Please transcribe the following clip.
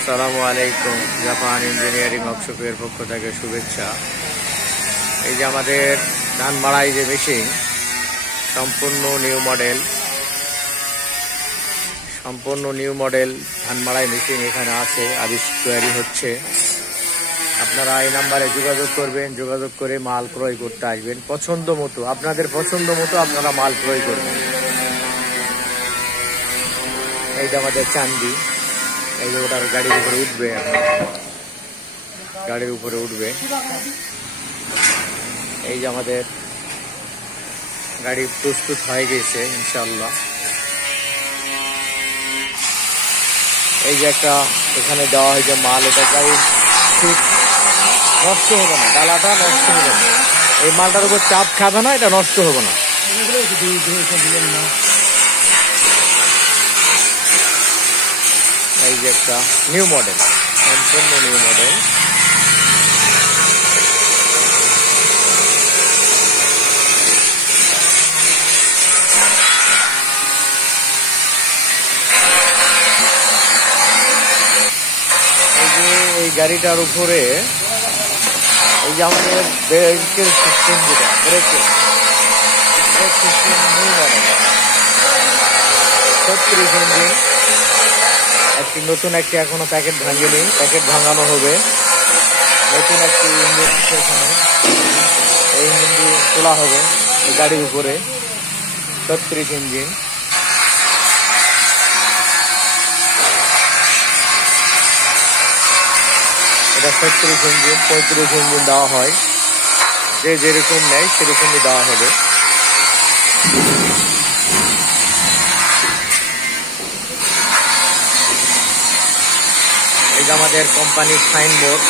আসসালামু আলাইকুম। Japan engineering ওয়ার্কশপের পক্ষ থেকে শুভেচ্ছা। এই যে আমাদের ধান মাড়াই যে মেশিন, সম্পূর্ণ নিউ মডেল ধান মাড়াই মেশিন এখানে আছে, তৈরি হচ্ছে। আপনারা এই নাম্বারে যোগাযোগ করবেন, যোগাযোগ করে মাল ক্রয় করতে আসবেন। আপনাদের পছন্দ মতো আপনারা মাল ক্রয় করবেন। এই যে আমাদের চান্দি, এই যে ওটার গাড়ির উপরে উঠবে। এই যে আমাদের গাড়ি প্রস্তুত হয়ে গেছে ইনশাল্লাহ। এই যে একটা এখানে দেওয়া হয়েছে মাল, এটা গাড়ি ঠিক নষ্ট হবে না, ডালাটা নষ্ট হবে না, এই মালটার উপর চাপ খাবে না, এটা নষ্ট হবে না। এই যে একটা নিউ মডেল, সম্পূর্ণ নিউ মডেল। এই গাড়িটার উপরে এই যে আমাদের ব্রেকের সিস্টেম, যেটা brake system new model 36 engine. নতুন একটি এখনো প্যাকেট ভাঙেনি, প্যাকেট ভাঙানো হবে। নতুন একটি ইঞ্জিন আছে এখানে, এই ইঞ্জিনটি তোলা হবে এই গাড়ির উপরে। 36 ইঞ্জিন। এটা 36 ইঞ্জিন, 35 ইঞ্জিন দেওয়া হয়, যে যেরকম নেয় সেরকমই দেওয়া হবে। এই যে আমাদের কোম্পানির সাইনবোর্ড,